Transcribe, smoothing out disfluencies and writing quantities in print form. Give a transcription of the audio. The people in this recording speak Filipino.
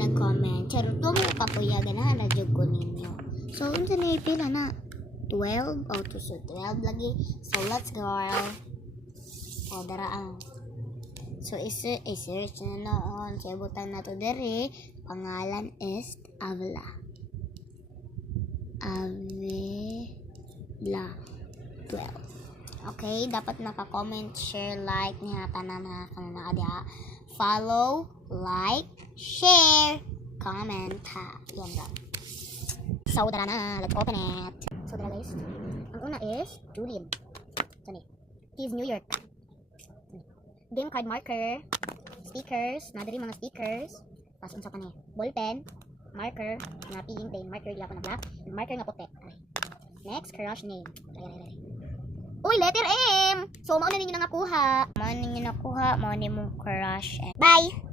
nag-comment. Charot mo kapuya ganahan na jud ko ninyo. So unsa na pila na 12 to so 12 lagi. So let's go. O dara ang. So i-search na noon. Kaya butan na to dere. Pangalan is Avila. Avila 12. Okay, dapat naka-comment, share, like niya tanan na kanina dia. Follow, like, share, comment ha. Yan lang. So dara na, let's open it. So dara guys. Ang una is Julian. Sani? He's New York. Game card marker, stickers, nadiri mga stickers. Tapos unsa pa ni? Ballpen, marker, nga pink din, marker di ako na black, marker nga puti. Ay. Next, crush name. Ay. Uy, letter M! So, mauna ninyo na nakuha. Mauna ninyo nakuha, mauna mong crush. Bye!